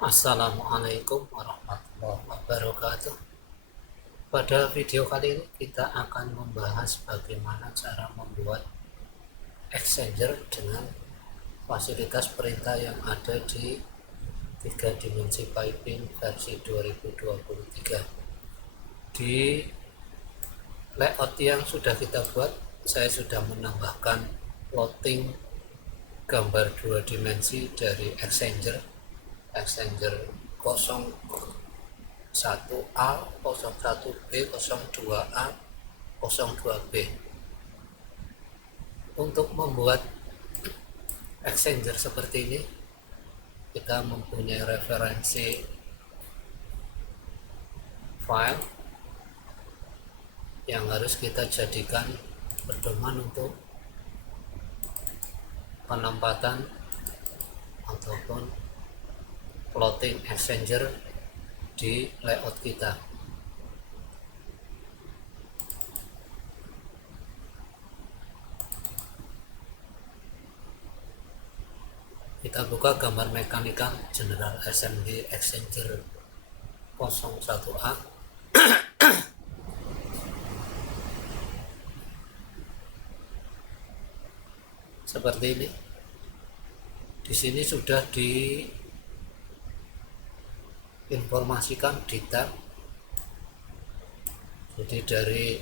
Assalamualaikum warahmatullahi wabarakatuh. Pada video kali ini kita akan membahas bagaimana cara membuat exchanger dengan fasilitas perintah yang ada di 3 dimensi piping versi 2023. Di layout yang sudah kita buat, saya sudah menambahkan plotting gambar 2 dimensi dari exchanger 01A, 01B, 02A, 02B. Untuk membuat exchanger seperti ini, kita mempunyai referensi file yang harus kita jadikan pedoman untuk penempatan ataupun plotting exchanger di layout kita. Kita buka gambar mekanikal General Assembly Exchanger 01A. Seperti ini. Di sini sudah diinformasikan detail. Jadi dari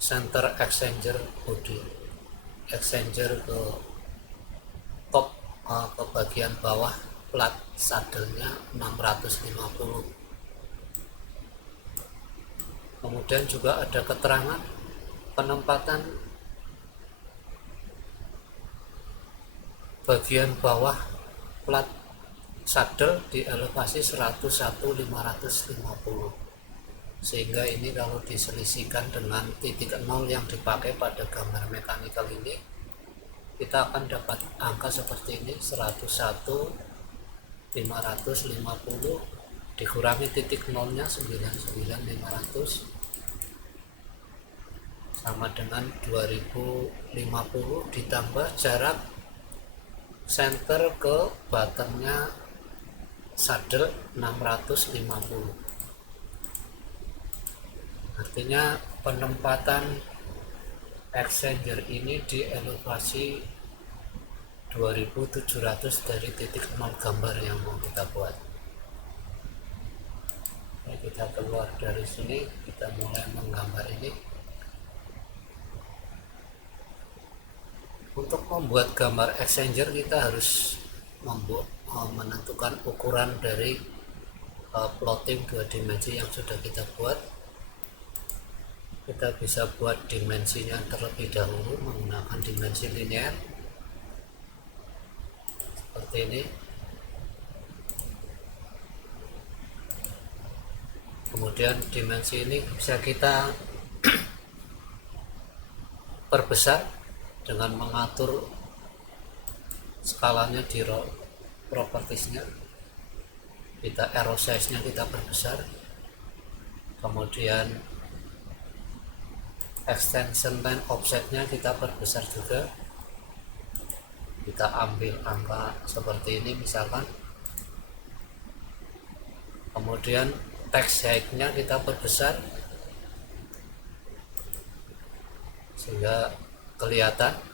center exchanger body exchanger ke top ke bagian bawah plat saddle-nya 650. Kemudian juga ada keterangan penempatan bagian bawah plat saddle di elevasi 101.550, sehingga ini kalau diselisihkan dengan titik 0 yang dipakai pada gambar mekanikal ini, kita akan dapat angka seperti ini, 101.550 dikurangi titik 0 nya 99.500 sama dengan 2050 ditambah jarak center ke bottomnya saddle 650. Artinya penempatan exchanger ini di elevasi 2700 dari titik 0 gambar yang mau kita buat. Nah, kita keluar dari sini, kita mulai menggambar ini. Untuk membuat gambar exchanger kita harus menentukan ukuran dari plotting 2 dimensi yang sudah kita buat. Kita bisa buat dimensinya terlebih dahulu menggunakan dimensi linear seperti ini. Kemudian dimensi ini bisa kita perbesar dengan mengatur skalanya di propertiesnya. Kita arrow size nya kita perbesar, kemudian extension line offsetnya kita perbesar juga. Kita ambil angka seperti ini misalkan, kemudian text height nya kita perbesar sehingga kelihatan.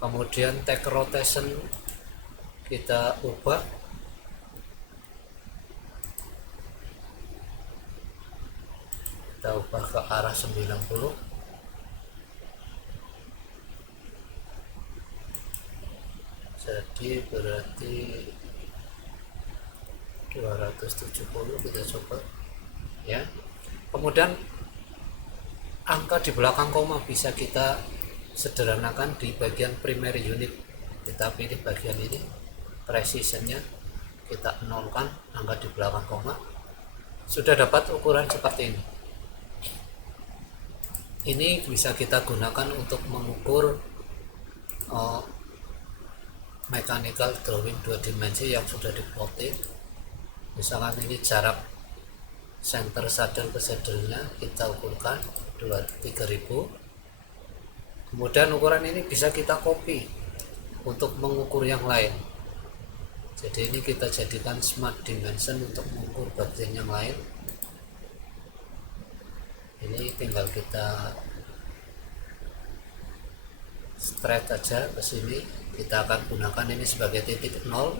Kemudian tag rotation kita ubah, kita ubah ke arah 90. Jadi berarti 270 kita coba ya. Kemudian angka di belakang koma bisa kita sederhanakan di bagian primary unit. Kita pilih bagian ini, precisionnya kita nolkan, angka di belakang koma. Sudah dapat ukuran seperti ini. Ini bisa kita gunakan untuk mengukur mechanical drawing 2 dimensi yang sudah diplotting. Misalkan ini jarak center saddle ke saddle-nya kita ukurkan 3000. Kemudian ukuran ini bisa kita copy untuk mengukur yang lain. Jadi ini kita jadikan smart dimension untuk mengukur bagian yang lain. Ini tinggal kita straight aja ke sini. Kita akan gunakan ini sebagai titik 0.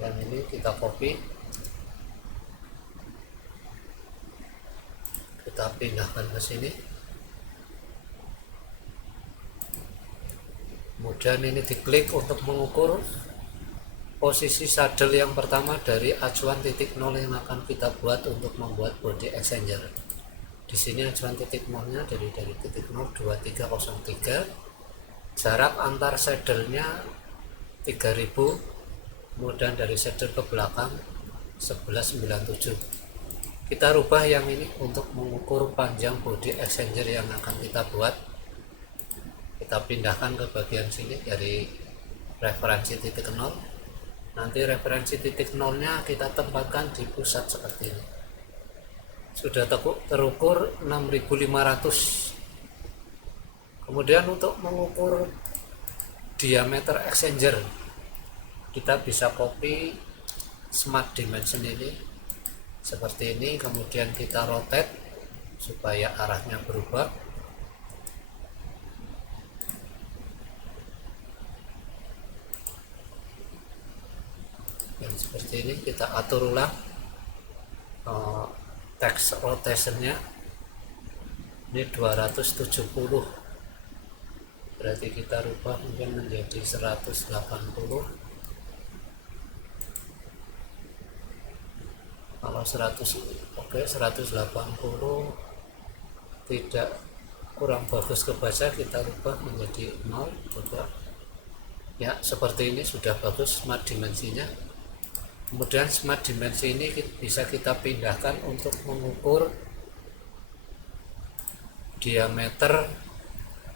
Yang ini kita copy, kita pindahkan ke sini. Kemudian ini diklik untuk mengukur posisi saddle yang pertama dari acuan titik 0 yang akan kita buat untuk membuat body exchanger. Di sini acuan titik 0-nya dari titik 0 2303. Jarak antar saddle-nya 3000. Kemudian dari saddle ke belakang 1197. Kita rubah yang ini untuk mengukur panjang body exchanger yang akan kita buat. Kita pindahkan ke bagian sini dari referensi titik 0. Nanti referensi titik 0-nya kita tempatkan di pusat seperti ini. Sudah terukur 6500. Kemudian untuk mengukur diameter exchanger, kita bisa copy smart dimension ini seperti ini, kemudian kita rotate supaya arahnya berubah. Dan seperti ini kita atur ulang text rotationnya. Ini 270, berarti kita rubah mungkin menjadi 180. Kalau 100, oke, 180 tidak, kurang bagus kebaca, kita rubah menjadi 0. Coba ya, seperti ini sudah bagus smart dimensinya. Kemudian smart dimensi ini bisa kita pindahkan untuk mengukur diameter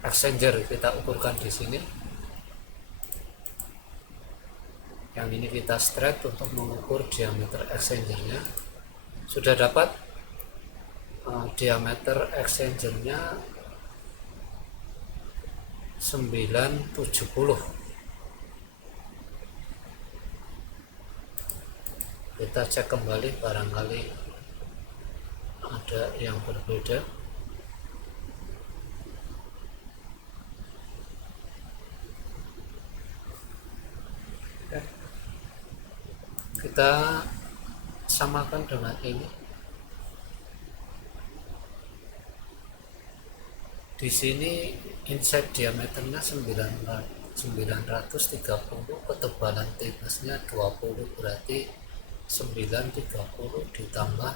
exchanger. Kita ukurkan di sini. Yang ini kita straight untuk mengukur diameter exchanger-nya. Sudah dapat diameter exchanger-nya 970. Kita cek kembali, barangkali ada yang berbeda. Kita samakan dengan ini. Di sini inside diameternya 930, ketebalan tipesnya 20, berarti 930 ditambah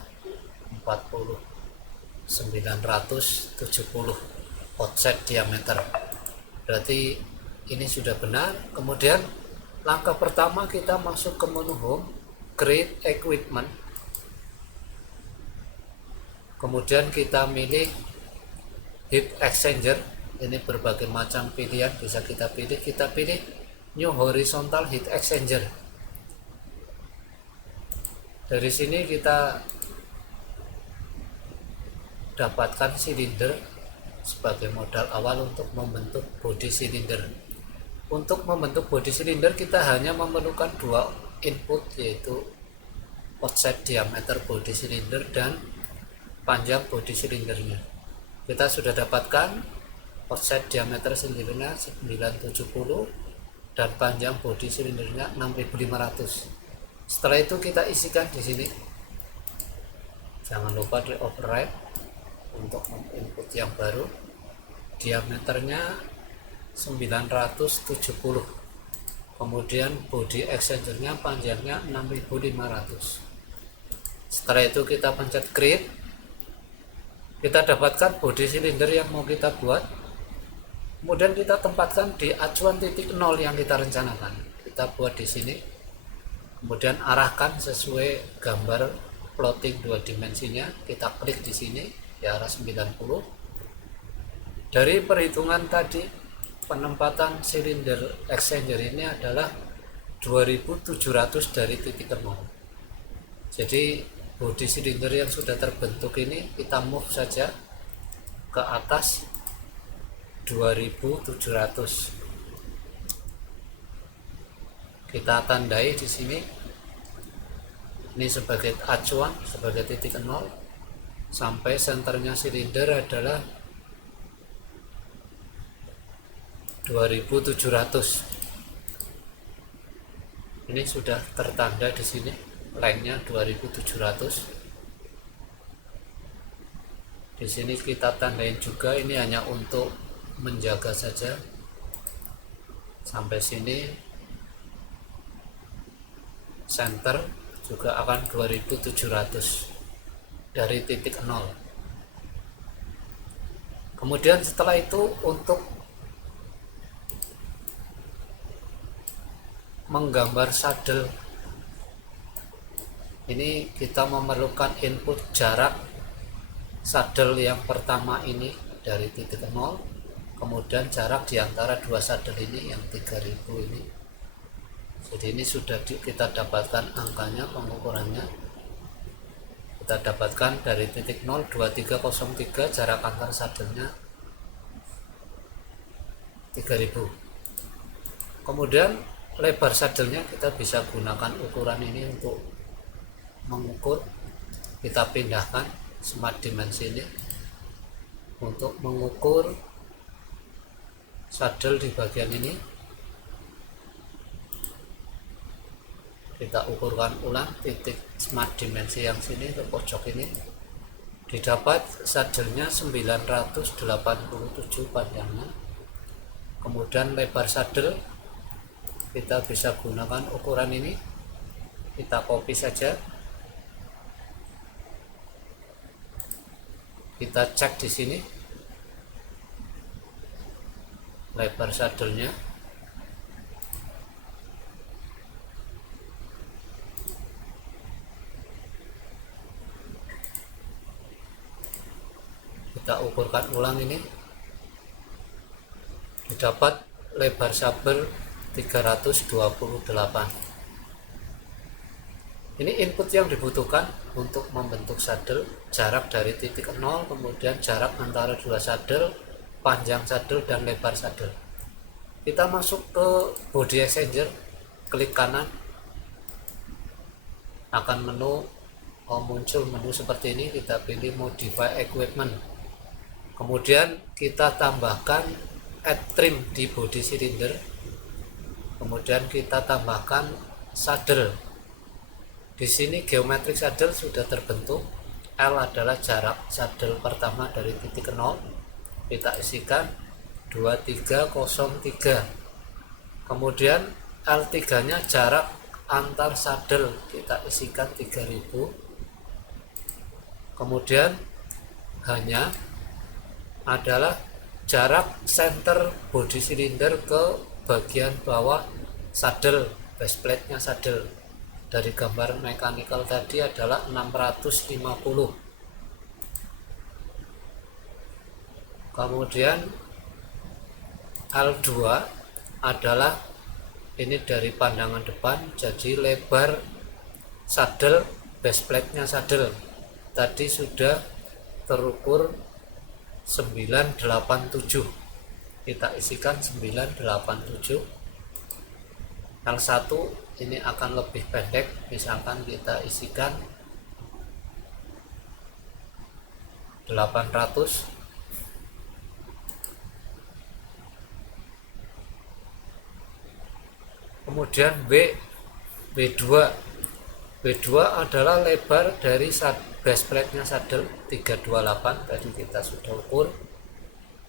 40, 970 offset diameter. Berarti ini sudah benar. Kemudian langkah pertama kita masuk ke menu home, create equipment. Kemudian kita milih heat exchanger. Ini berbagai macam pilihan bisa kita pilih. Kita pilih new horizontal heat exchanger. Dari sini kita dapatkan silinder sebagai modal awal untuk membentuk body silinder. Untuk membentuk body silinder kita hanya memerlukan dua input, yaitu offset diameter body silinder dan panjang body silindernya. Kita sudah dapatkan offset diameter silindernya 970 dan panjang body silindernya 6500. Setelah itu kita isikan di sini. Jangan lupa di override untuk input yang baru. Diameternya 970. Kemudian body exchanger-nya panjangnya 6500. Setelah itu kita pencet create. Kita dapatkan body silinder yang mau kita buat. Kemudian kita tempatkan di acuan titik 0 yang kita rencanakan. Kita buat di sini. Kemudian arahkan sesuai gambar plotting dua dimensinya. Kita klik di sini di arah 90. Dari perhitungan tadi, penempatan silinder exchanger ini adalah 2700 dari titik 0. Jadi bodi silinder yang sudah terbentuk ini kita move saja ke atas 2700. Kita tandai di sini. Ini sebagai acuan, sebagai titik nol, sampai senternya silinder adalah 2700. Ini sudah tertanda di sini, lengthnya 2700. Di sini kita tandain juga, ini hanya untuk menjaga saja. Sampai sini center juga akan 2700 dari titik nol. Kemudian setelah itu untuk menggambar saddle ini kita memerlukan input jarak saddle yang pertama ini dari titik nol, kemudian jarak di antara dua saddle ini yang 3000 ini. Jadi ini sudah kita dapatkan angkanya, pengukurannya kita dapatkan dari titik 0 2303, jarak antar sadelnya 3000. Kemudian lebar sadelnya kita bisa gunakan ukuran ini untuk mengukur. Kita pindahkan smart dimensi ini untuk mengukur sadel di bagian ini. Kita ukurkan ulang titik smart dimensi yang sini ke pojok ini, didapat sadelnya 987 panjangnya. Kemudian lebar sadel kita bisa gunakan ukuran ini, kita copy saja, kita cek di sini lebar sadelnya. Kita ukurkan ulang ini, didapat lebar saber 328. Ini input yang dibutuhkan untuk membentuk saddle, jarak dari titik 0, kemudian jarak antara dua saddle, panjang saddle dan lebar saddle. Kita masuk ke body exchanger, klik kanan, akan muncul menu seperti ini. Kita pilih modify equipment, kemudian kita tambahkan add trim di body cylinder, kemudian kita tambahkan saddle. Di sini geometric saddle sudah terbentuk. L adalah jarak saddle pertama dari titik 0, kita isikan 2303. Kemudian L3 nya jarak antar saddle, kita isikan 3000. Kemudian hanya adalah jarak center body cylinder ke bagian bawah saddle, base plate nya saddle. Dari gambar mechanical tadi adalah 650. Kemudian L2 adalah ini dari pandangan depan, jadi lebar saddle, base plate nya saddle tadi sudah terukur 987, kita isikan 987. L1 ini akan lebih pendek, misalkan kita isikan 800. Kemudian B2 adalah lebar dari base plate nya saddle 328, tadi kita sudah ukur.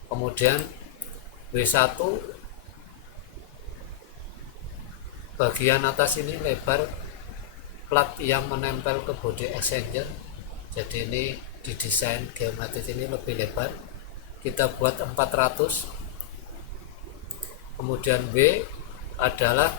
Kemudian W1 bagian atas ini lebar plat yang menempel ke body exchanger, jadi ini didesain geometris ini lebih lebar, kita buat 400. Kemudian W adalah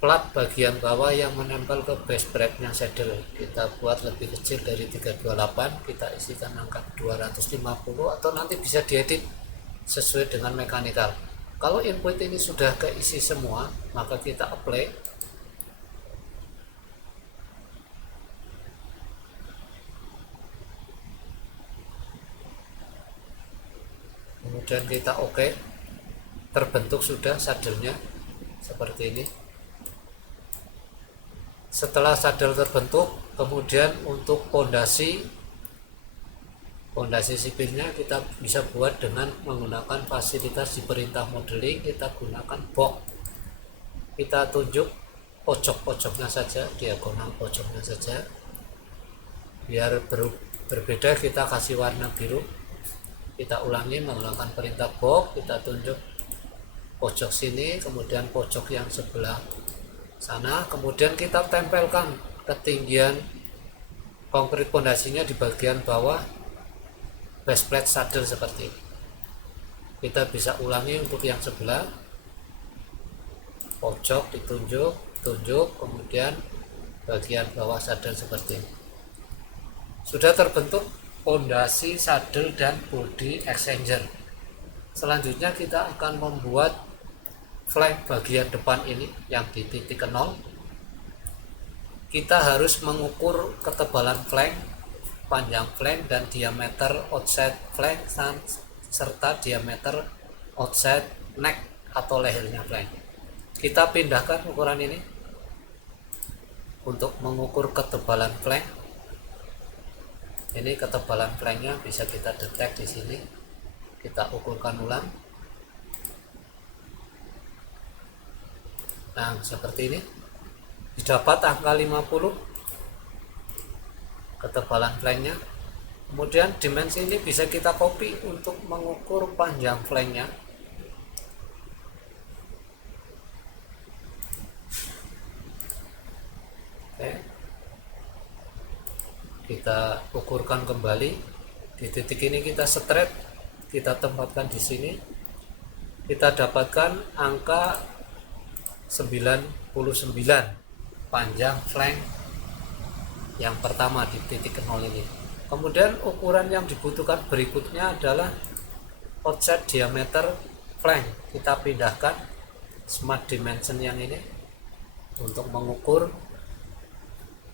plat bagian bawah yang menempel ke base plate nya saddle, kita buat lebih kecil dari 328, kita isikan angka 250, atau nanti bisa diedit sesuai dengan mekanikal. Kalau input ini sudah keisi semua, maka kita apply. kemudian kita oke, terbentuk sudah sadelnya seperti ini. Setelah sadel terbentuk, kemudian untuk pondasi sipilnya kita bisa buat dengan menggunakan fasilitas di perintah modeling. Kita gunakan box, kita tunjuk pojok-pojoknya saja, diagonal pojoknya saja, biar berbeda kita kasih warna biru. Kita ulangi menggunakan perintah box, kita tunjuk pojok sini, kemudian pojok yang sebelah sana, kemudian kita tempelkan ketinggian konkrit pondasinya di bagian bawah base plate saddle seperti ini. Kita bisa ulangi untuk yang sebelah, pojok ditunjuk, kemudian bagian bawah saddle seperti ini. Sudah terbentuk pondasi saddle dan body exchanger. Selanjutnya kita akan membuat flank bagian depan ini yang di titik 0. Kita harus mengukur ketebalan flank, panjang flank, dan diameter outside flank serta diameter outside neck atau lehernya flank. Kita pindahkan ukuran ini untuk mengukur ketebalan flank. Ini ketebalan flanknya bisa kita detek di sini. Kita ukurkan ulang. Nah, seperti ini. Didapat angka 50 ketebalan flanknya. Kemudian dimensi ini bisa kita copy untuk mengukur panjang flanknya. Oke. Kita ukurkan kembali. Di titik ini kita straight, kita tempatkan di sini. Kita dapatkan angka 99 panjang flank yang pertama di titik 0 ini. Kemudian ukuran yang dibutuhkan berikutnya adalah outside diameter flank. Kita pindahkan smart dimension yang ini untuk mengukur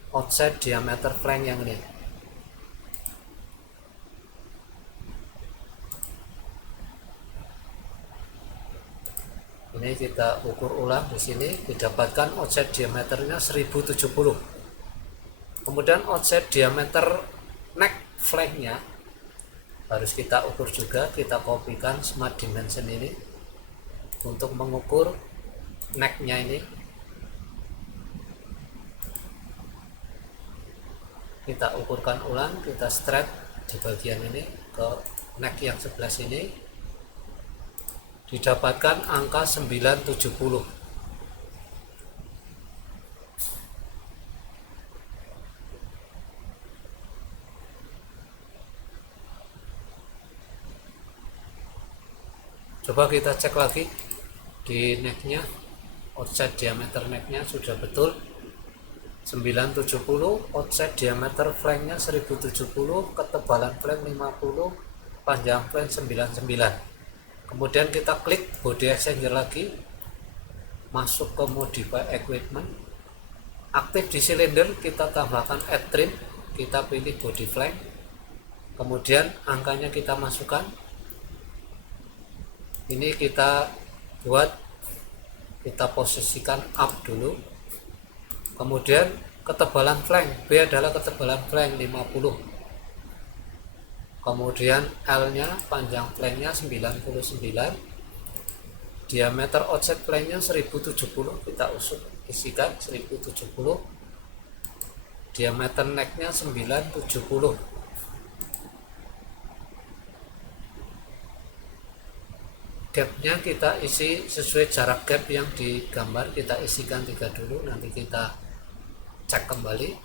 outside diameter flank yang ini. Ini kita ukur ulang di sini, didapatkan outside diameternya 1070. Kemudian outside diameter neck flanknya harus kita ukur juga. Kita kopikan smart dimension ini untuk mengukur necknya ini. Kita ukurkan ulang, kita straight di bagian ini ke neck yang sebelah sini. Didapatkan angka 970. Coba kita cek lagi di necknya, outside diameter necknya sudah betul 970, outside diameter flanknya 1070, ketebalan flank 50, panjang flank 99. Kemudian kita klik body exchanger lagi, masuk ke modify equipment, aktif di silinder, kita tambahkan add trim, kita pilih body flank, kemudian angkanya kita masukkan. Ini kita buat, kita posisikan up dulu. Kemudian ketebalan flank, B adalah ketebalan flank 50. Kemudian L nya panjang flanknya 99, diameter outside flanknya 1070, kita isikan 1070, diameter necknya 970. Gapnya kita isi sesuai jarak gap yang digambar, kita isikan 3 dulu, nanti kita cek kembali.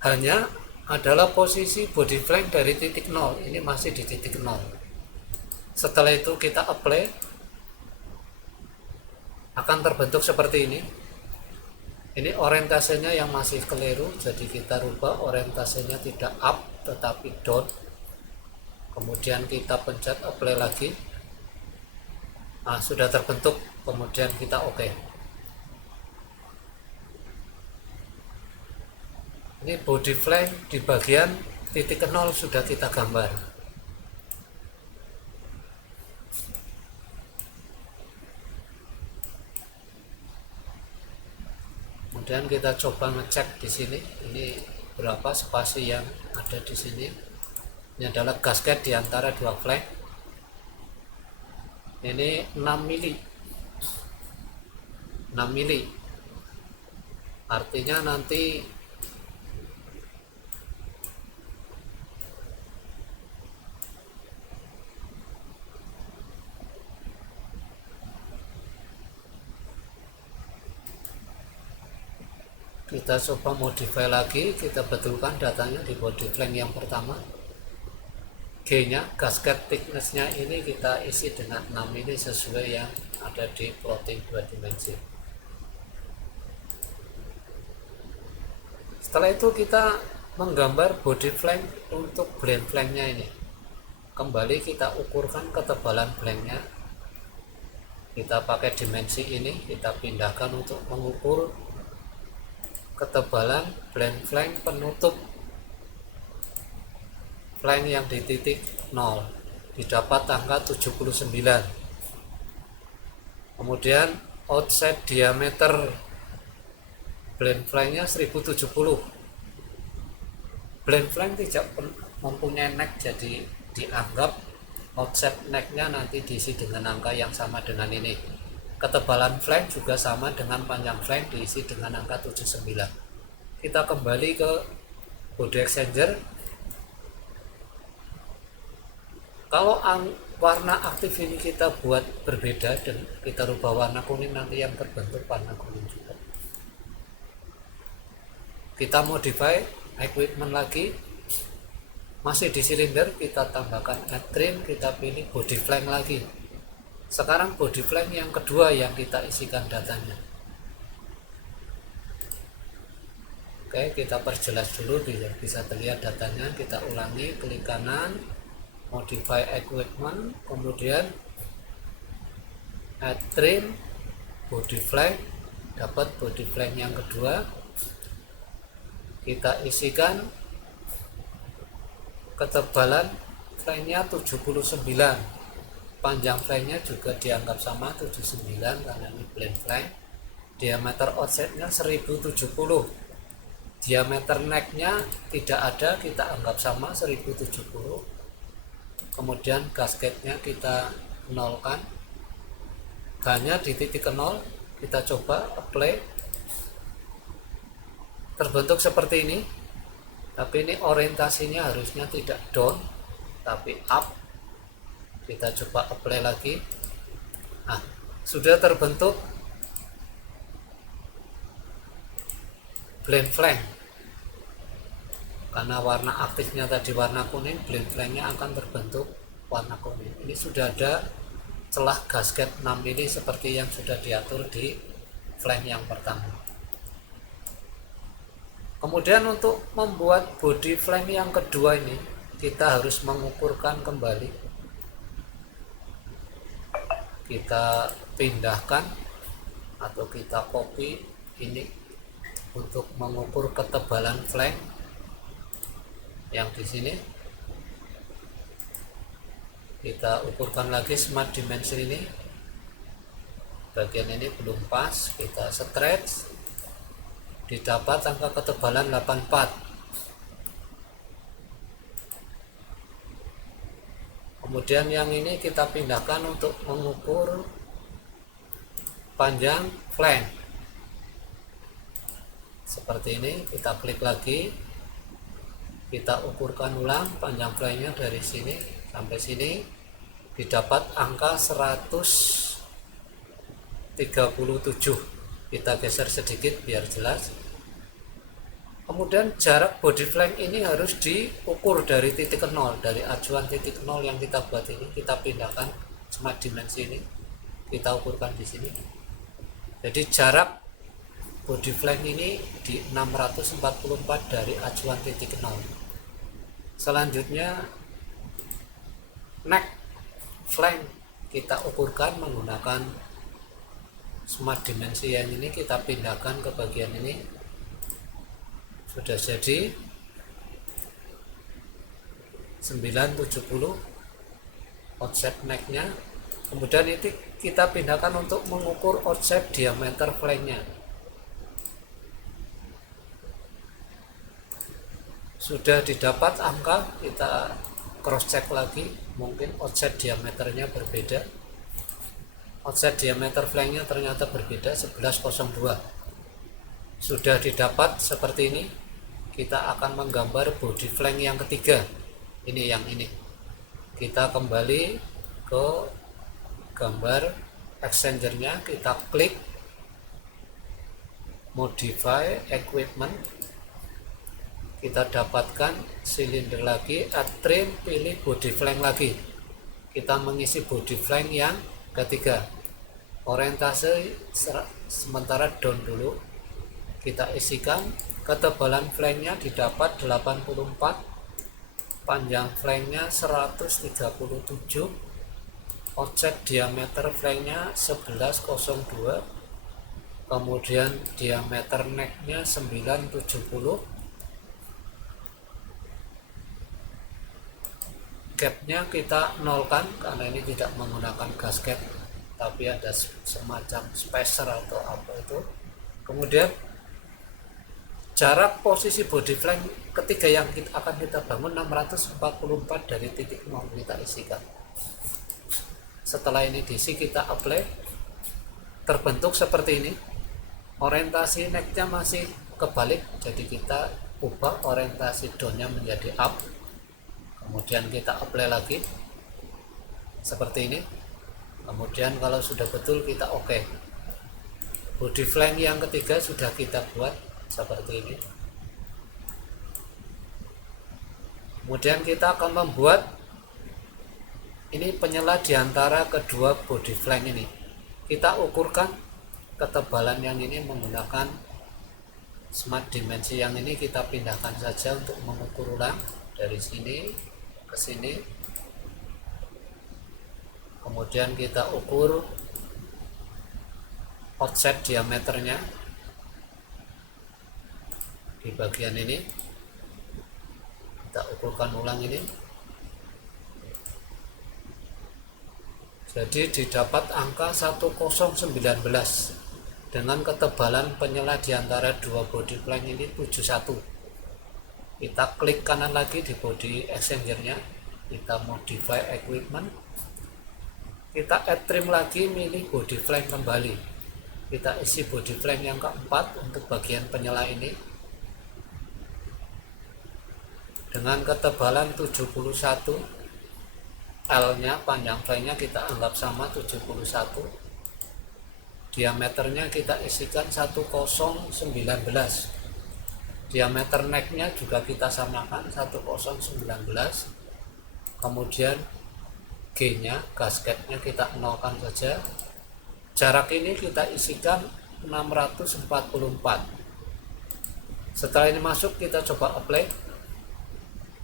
Hanya adalah posisi body flank dari titik 0, ini masih di titik 0. Setelah itu kita apply, akan terbentuk seperti ini. Ini orientasenya yang masih keliru, jadi kita rubah orientasenya tidak up tetapi down. Kemudian kita pencet apply lagi. Nah, sudah terbentuk, kemudian kita oke. Ini body flank di bagian titik 0 sudah kita gambar. Kemudian kita coba ngecek di sini, ini berapa spasi yang ada di sini. Ini adalah gasket di antara dua flank. Ini 6 mili. 6 mili. Artinya nanti kita coba modify lagi, kita betulkan datanya di body flank yang pertama. G nya, gasket thickness nya ini kita isi dengan 6 mili sesuai yang ada di plotting 2 dimensi. Setelah itu kita menggambar body flank untuk blend flank nya ini. Kembali kita ukurkan ketebalan flank nya, kita pakai dimensi ini, kita pindahkan untuk mengukur ketebalan blend flank penutup flank yang di titik 0, didapat angka 79. Kemudian outside diameter blend flanknya 1070. Blend flank tidak mempunyai neck, jadi dianggap outside necknya nanti diisi dengan angka yang sama dengan ini. Ketebalan flank juga sama dengan panjang flank, diisi dengan angka 79. Kita kembali ke body exchanger. Kalau warna aktif ini kita buat berbeda dan kita rubah warna kuning, nanti yang terbentuk warna kuning juga. Kita modify equipment lagi, masih di silinder, kita tambahkan add trim, kita pilih body flank lagi. Sekarang body flank yang kedua yang kita isikan datanya. Oke, kita perjelas dulu biar bisa terlihat datanya. Kita ulangi, klik kanan, modify equipment, kemudian add trim, body flank, dapat body flank yang kedua. Kita isikan ketebalan flanknya 79, panjang flanknya juga dianggap sama 79 karena ini blend flank. Diameter offsetnya 1070, diameter necknya tidak ada, kita anggap sama 1070. Kemudian gasketnya kita nolkan, hanya di titik 0. Kita coba apply, terbentuk seperti ini, tapi ini orientasinya harusnya tidak down tapi up. Kita coba apply lagi. Nah, sudah terbentuk blend flank. Karena warna aktifnya tadi warna kuning, blend flanknya akan terbentuk warna kuning. Ini sudah ada celah gasket 6 mili seperti yang sudah diatur di flank yang pertama. Kemudian untuk membuat body flank yang kedua ini, kita harus mengukurkan kembali. Kita pindahkan atau kita copy ini untuk mengukur ketebalan flank yang di sini. Kita ukurkan lagi smart dimension ini. Bagian ini belum pas, kita stretch, didapat angka ketebalan 84. Kemudian yang ini kita pindahkan untuk mengukur panjang flank. Seperti ini, kita klik lagi, kita ukurkan ulang panjang flanknya dari sini sampai sini, didapat angka 137. Kita geser sedikit biar jelas. Kemudian jarak body flank ini harus diukur dari titik 0, dari acuan titik 0 yang kita buat ini. Kita pindahkan smart dimensi ini, kita ukurkan di sini. Jadi jarak body flank ini di 644 dari acuan titik 0. Selanjutnya neck flank kita ukurkan menggunakan smart dimensi yang ini, kita pindahkan ke bagian ini. Sudah jadi 970 offset necknya. Kemudian itu kita pindahkan untuk mengukur offset diameter flanknya. Sudah didapat angka, kita cross check lagi, mungkin offset diameternya berbeda. Offset diameter flanknya ternyata berbeda, 1102. Sudah didapat seperti ini, kita akan menggambar body flank yang ketiga. Ini yang ini. Kita kembali ke gambar extendernya, kita klik modify equipment, kita dapatkan silinder lagi, add trim, pilih body flank lagi, kita mengisi body flank yang ketiga. Orientasi sementara down dulu, kita isikan. Ketebalan flanknya didapat 84, panjang flanknya 137, offset diameter flanknya 1102, kemudian diameter necknya 970, gapnya kita nolkan karena ini tidak menggunakan gasket, tapi ada semacam spacer atau apa itu. Kemudian jarak posisi body flank ketiga yang akan kita bangun 644 dari titik 0 kita isikan. Setelah ini diisi, kita apply, terbentuk seperti ini. Orientasi necknya masih kebalik, jadi kita ubah orientasi downnya menjadi up, kemudian kita apply lagi seperti ini. Kemudian kalau sudah betul kita oke. Body flank yang ketiga sudah kita buat seperti ini. Kemudian kita akan membuat ini penyela di antara kedua body flank ini. Kita ukurkan ketebalan yang ini menggunakan smart dimensi. Yang ini kita pindahkan saja untuk mengukur ulang dari sini ke sini. Kemudian kita ukur offset diameternya di bagian ini, kita ukurkan ulang ini. Jadi didapat angka 1019 dengan ketebalan penyela di antara dua body flank ini 71. Kita klik kanan lagi di body extendernya, kita modify equipment, kita add trim lagi, milih body flank kembali, kita isi body flank yang keempat untuk bagian penyela ini dengan ketebalan 71. L nya panjang flanknya kita anggap sama 71, diameternya kita isikan 1019, diameter necknya juga kita samakan 1019, kemudian G nya gasketnya kita nolkan saja, jarak ini kita isikan 644. Setelah ini masuk, kita coba apply,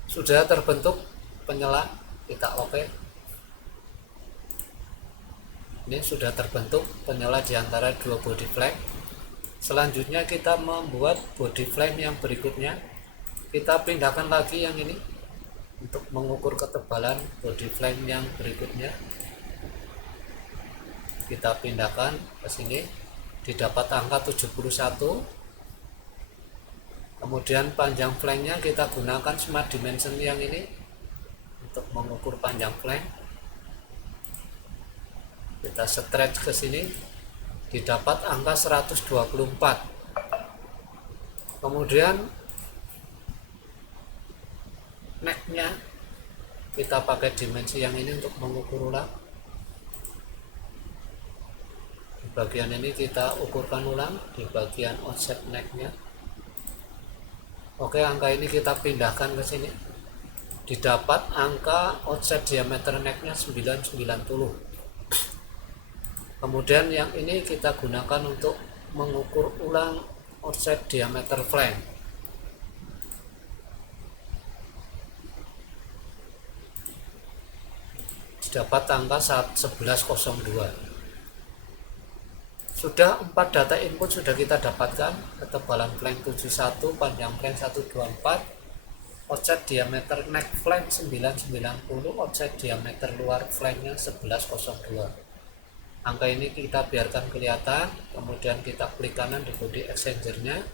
sudah terbentuk penyela, kita oke. Ini sudah terbentuk penyela di antara dua body flank. Selanjutnya kita membuat body flank yang berikutnya, kita pindahkan lagi yang ini untuk mengukur ketebalan body flank yang berikutnya. Kita pindahkan ke sini, didapat angka 71. Kemudian panjang flanknya kita gunakan smart dimension yang ini untuk mengukur panjang flank. Kita stretch ke sini, didapat angka 124. Kemudian necknya kita pakai dimensi yang ini untuk mengukur ulang. Di bagian ini kita ukurkan ulang di bagian offset necknya. Oke, angka ini kita pindahkan ke sini, didapat angka offset diameter necknya 990. Kemudian yang ini kita gunakan untuk mengukur ulang offset diameter flank. Dapat angka 1102. Sudah 4 data input sudah kita dapatkan, ketebalan flank 71, panjang flank 124, offset diameter neck flank 990, offset diameter luar flanknya 1102. Angka ini kita biarkan kelihatan, kemudian kita klik kanan di body extendernya,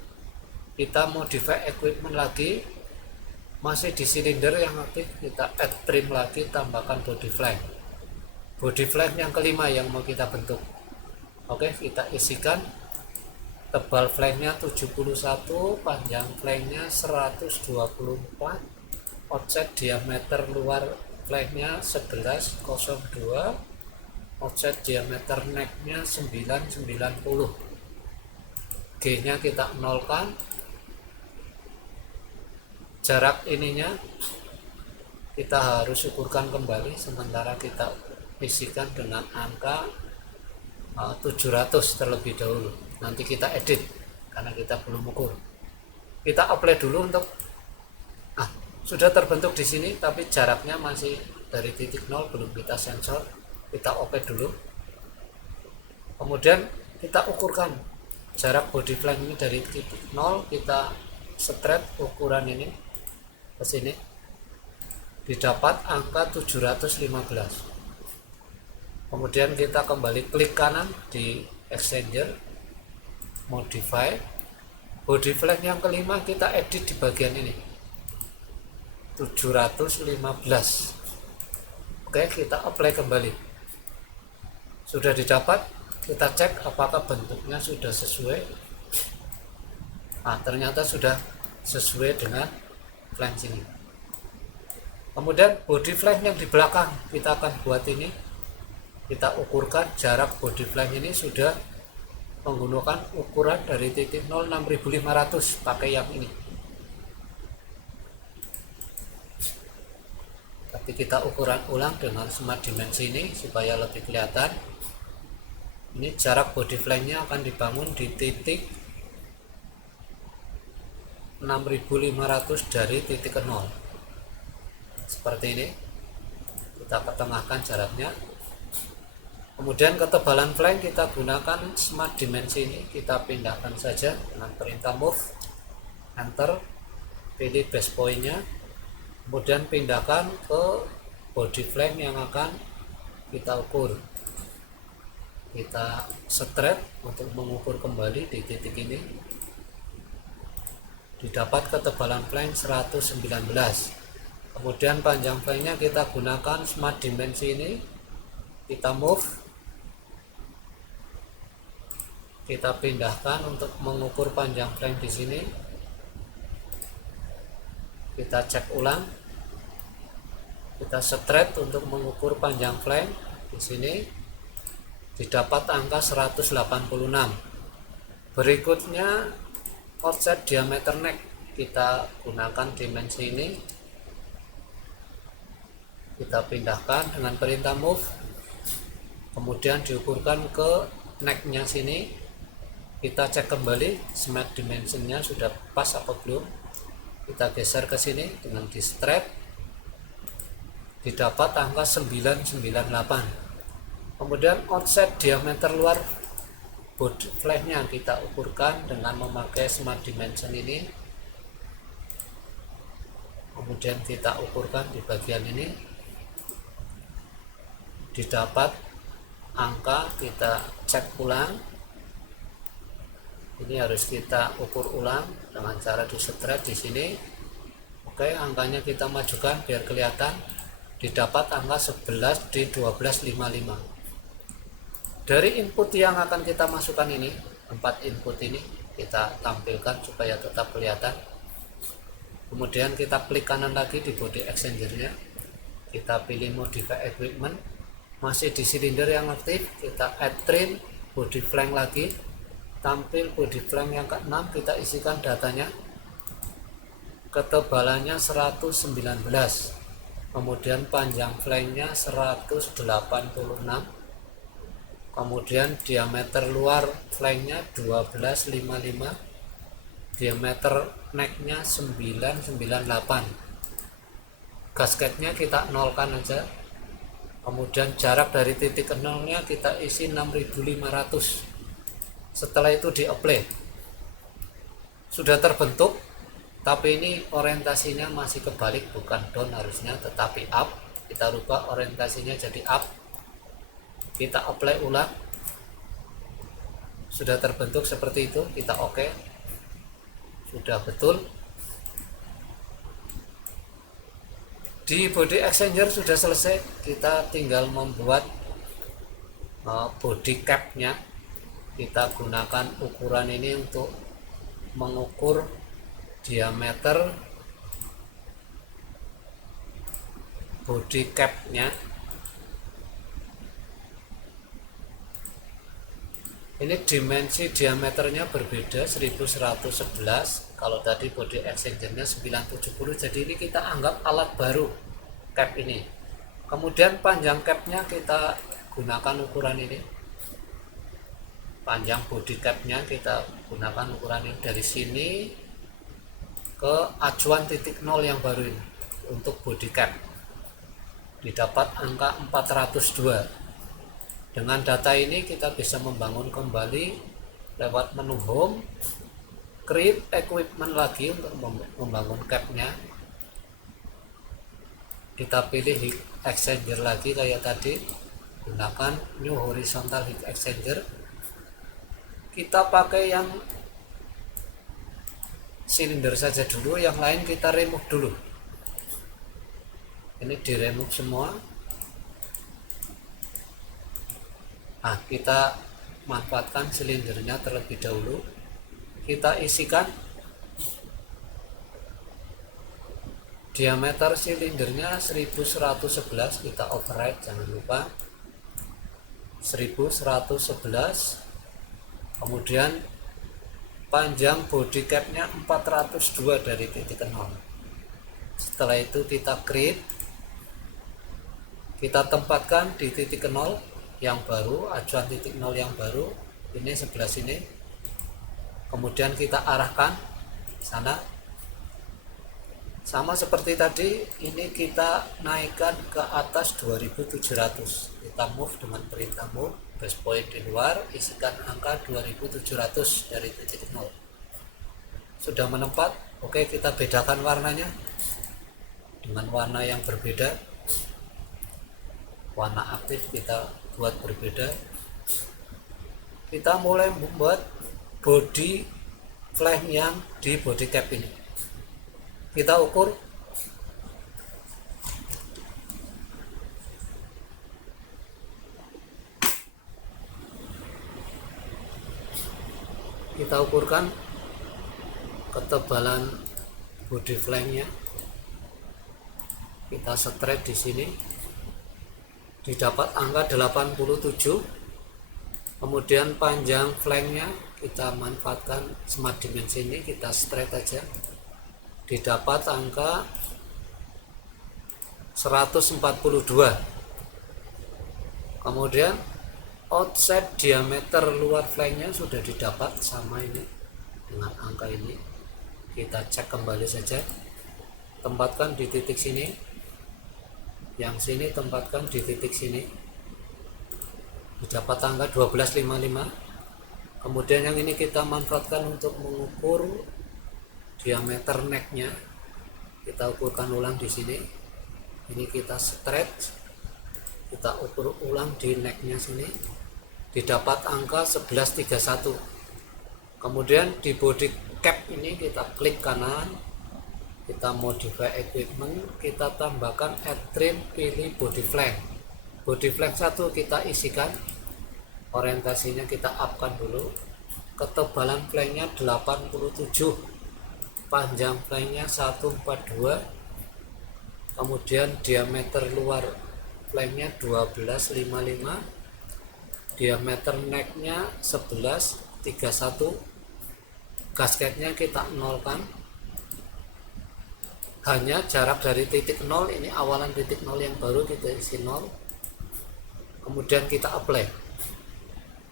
kita modify equipment lagi, Masih di silinder yang aktif, kita add trim lagi, tambahkan body flank. Body flank yang kelima yang mau kita bentuk. Oke, kita isikan. Tebal flanknya 71, panjang flanknya 124, offset diameter luar flanknya 1102, offset diameter necknya 990. G nya kita nolkan. Jarak ininya kita harus ukurkan kembali, sementara kita isikan dengan angka 700 terlebih dahulu. Nanti kita edit karena kita belum ukur. Kita apply dulu untuk sudah terbentuk di sini, tapi jaraknya masih dari titik 0, belum kita sensor. Kita oke dulu. Kemudian kita ukurkan jarak body flank ini dari titik 0, kita straight ukuran ini ke sini, didapat angka 715. Kemudian kita kembali klik kanan di exchanger, modify body flank yang kelima, kita edit di bagian ini 715. Oke, kita apply kembali. Sudah didapat, kita cek apakah bentuknya sudah sesuai. Ternyata sudah sesuai dengan flank sini. Kemudian body flank yang di belakang kita akan buat ini, kita ukurkan jarak body flank ini sudah menggunakan ukuran dari titik 0 6500, pakai yang ini. Tapi kita ukuran ulang dengan smart dimensi ini supaya lebih kelihatan. Ini jarak body flanknya akan dibangun di titik 6500 dari titik 0. Seperti ini. Kita ketengahkan jaraknya. Kemudian ketebalan flank kita gunakan smart dimensi ini, kita pindahkan saja dengan perintah move, enter, pilih base pointnya, kemudian pindahkan ke body flank yang akan kita ukur. Kita straight untuk mengukur kembali di titik ini, didapat ketebalan flank 119. Kemudian panjang flanknya kita gunakan smart dimensi ini, kita move, kita pindahkan untuk mengukur panjang flank di sini. Kita cek ulang, kita straight untuk mengukur panjang flank di sini, didapat angka 186. Berikutnya offset diameter neck, kita gunakan dimensi ini, kita pindahkan dengan perintah move, kemudian diukurkan ke necknya sini. Kita cek kembali smart dimensionnya sudah pas apa belum, kita geser ke sini dengan di straight, didapat angka 998. Kemudian offset diameter luar body flanknya kita ukurkan dengan memakai smart dimension ini, kemudian kita ukurkan di bagian ini, didapat angka, kita cek ulang. Ini harus kita ukur ulang dengan cara di straight di sini. Oke, angkanya kita majukan biar kelihatan, didapat angka 11 di 1255. Dari input yang akan kita masukkan ini, 4 input ini kita tampilkan supaya tetap kelihatan. Kemudian kita klik kanan lagi di body exchanger-nya, kita pilih modify equipment, masih di silinder yang aktif, kita add trim, body flank lagi, tampil body flank yang ke-6, kita isikan datanya, ketebalannya 119, kemudian panjang flanknya 186, kemudian diameter luar flanknya 1255, diameter necknya 998, gasketnya kita nolkan aja, kemudian jarak dari titik ke nolnya kita isi 6500. Setelah itu di apply, sudah terbentuk, tapi ini orientasinya masih kebalik, bukan down harusnya tetapi up. Kita rubah orientasinya jadi up, kita apply ulang, sudah terbentuk seperti itu, kita oke, sudah betul. Di body exchanger sudah selesai, kita tinggal membuat body capnya. Kita gunakan ukuran ini untuk mengukur diameter body capnya. Ini dimensi diameternya berbeda, 1111. Kalau tadi body exchangernya 970, jadi ini kita anggap alat baru cap ini. Kemudian panjang capnya kita gunakan ukuran ini. Panjang body capnya kita gunakan ukuran ini, dari sini ke acuan titik nol yang baru ini untuk body cap. Didapat angka 402. Dengan data ini kita bisa membangun kembali lewat menu home, create equipment lagi untuk membangun capnya. Kita pilih heat exchanger lagi kayak tadi, gunakan new horizontal heat exchanger. Kita pakai yang silinder saja dulu, yang lain kita remove dulu. Ini di remove semua. Nah, kita manfaatkan silindernya terlebih dahulu. Kita isikan diameter silindernya 1111, kita override, jangan lupa 1111. Kemudian panjang body capnya 402 dari titik nol. Setelah itu kita create, kita tempatkan di titik nol yang baru, acuan titik nol yang baru ini sebelah sini. Kemudian kita arahkan sana, sama seperti tadi. Ini kita naikkan ke atas 2700. Kita move dengan perintah move, base point di luar, isikan angka 2700 dari titik nol. Sudah menempat. Oke, kita bedakan warnanya dengan warna yang berbeda. Warna aktif kita buat berbeda. Kita mulai membuat body flame yang di body cap ini. Kita ukur. Kita ukurkan ketebalan body flame-nya. Kita straight di sini. Didapat angka 87. Kemudian panjang flank-nya kita manfaatkan smart dimensi ini, kita straight aja. Didapat angka 142. Kemudian outside diameter luar flank-nya sudah didapat sama ini dengan angka ini. Kita cek kembali saja. Tempatkan di titik sini. Yang sini tempatkan di titik sini. Didapat angka 1255. Kemudian yang ini kita manfaatkan untuk mengukur diameter necknya. Kita ukurkan ulang di sini. Ini kita stretch, kita ukur ulang di necknya sini. Didapat angka 1131. Kemudian di body cap ini kita klik kanan, kita modify equipment, kita tambahkan add trim, pilih body flank. Body flank 1 kita isikan, orientasinya kita upkan dulu. Ketebalan flanknya 87, panjang flanknya 142, kemudian diameter luar flanknya 1255, diameter necknya 1131, gasketnya kita nolkan. Hanya jarak dari titik nol, ini awalan titik nol yang baru kita isi 0. Kemudian kita apply.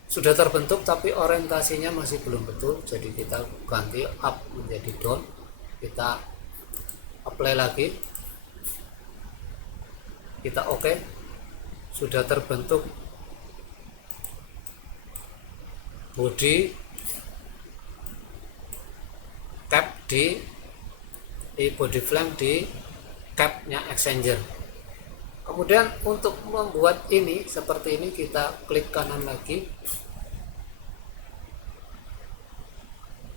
Sudah terbentuk tapi orientasinya masih belum betul, jadi kita ganti up menjadi down. Kita apply lagi. Kita oke. Sudah terbentuk body cap di body flank di capnya exchanger. Kemudian untuk membuat ini seperti ini, kita klik kanan lagi.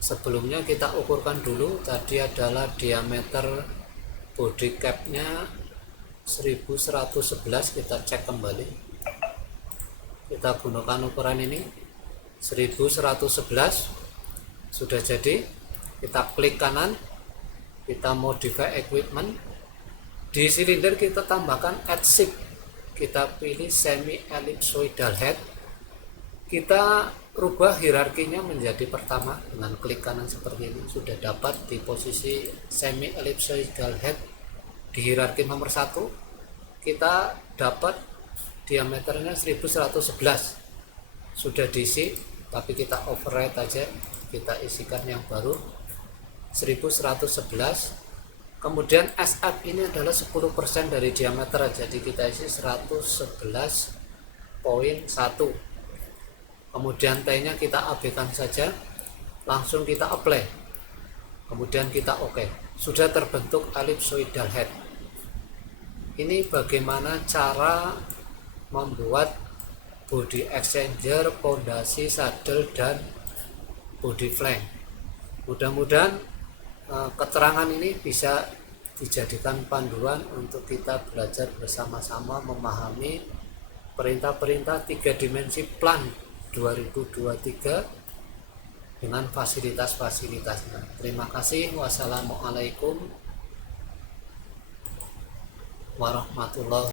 Sebelumnya kita ukurkan dulu, tadi adalah diameter body capnya 1111, kita cek kembali, kita gunakan ukuran ini 1111, sudah jadi. Kita klik kanan, kita modify equipment, di silinder kita tambahkan add shape, kita pilih semi ellipsoidal head, kita rubah hierarkinya menjadi pertama dengan klik kanan seperti ini. Sudah dapat di posisi semi ellipsoidal head di hierarki nomor 1, kita dapat diameternya 1111, sudah diisi, tapi kita override aja, kita isikan yang baru 1111. Kemudian SF ini adalah 10% dari diameter, jadi kita isi 111,1. Kemudian T-nya kita abaikan saja, langsung kita apply, kemudian kita OK. Sudah terbentuk ellipsoidal head. Ini bagaimana cara membuat body exchanger, pondasi, saddle, dan body flank. Mudah-mudahan keterangan ini bisa dijadikan panduan untuk kita belajar bersama-sama memahami perintah-perintah 3 dimensi plan 2023 dengan fasilitas-fasilitasnya. Terima kasih. Wassalamualaikum warahmatullahi wabarakatuh.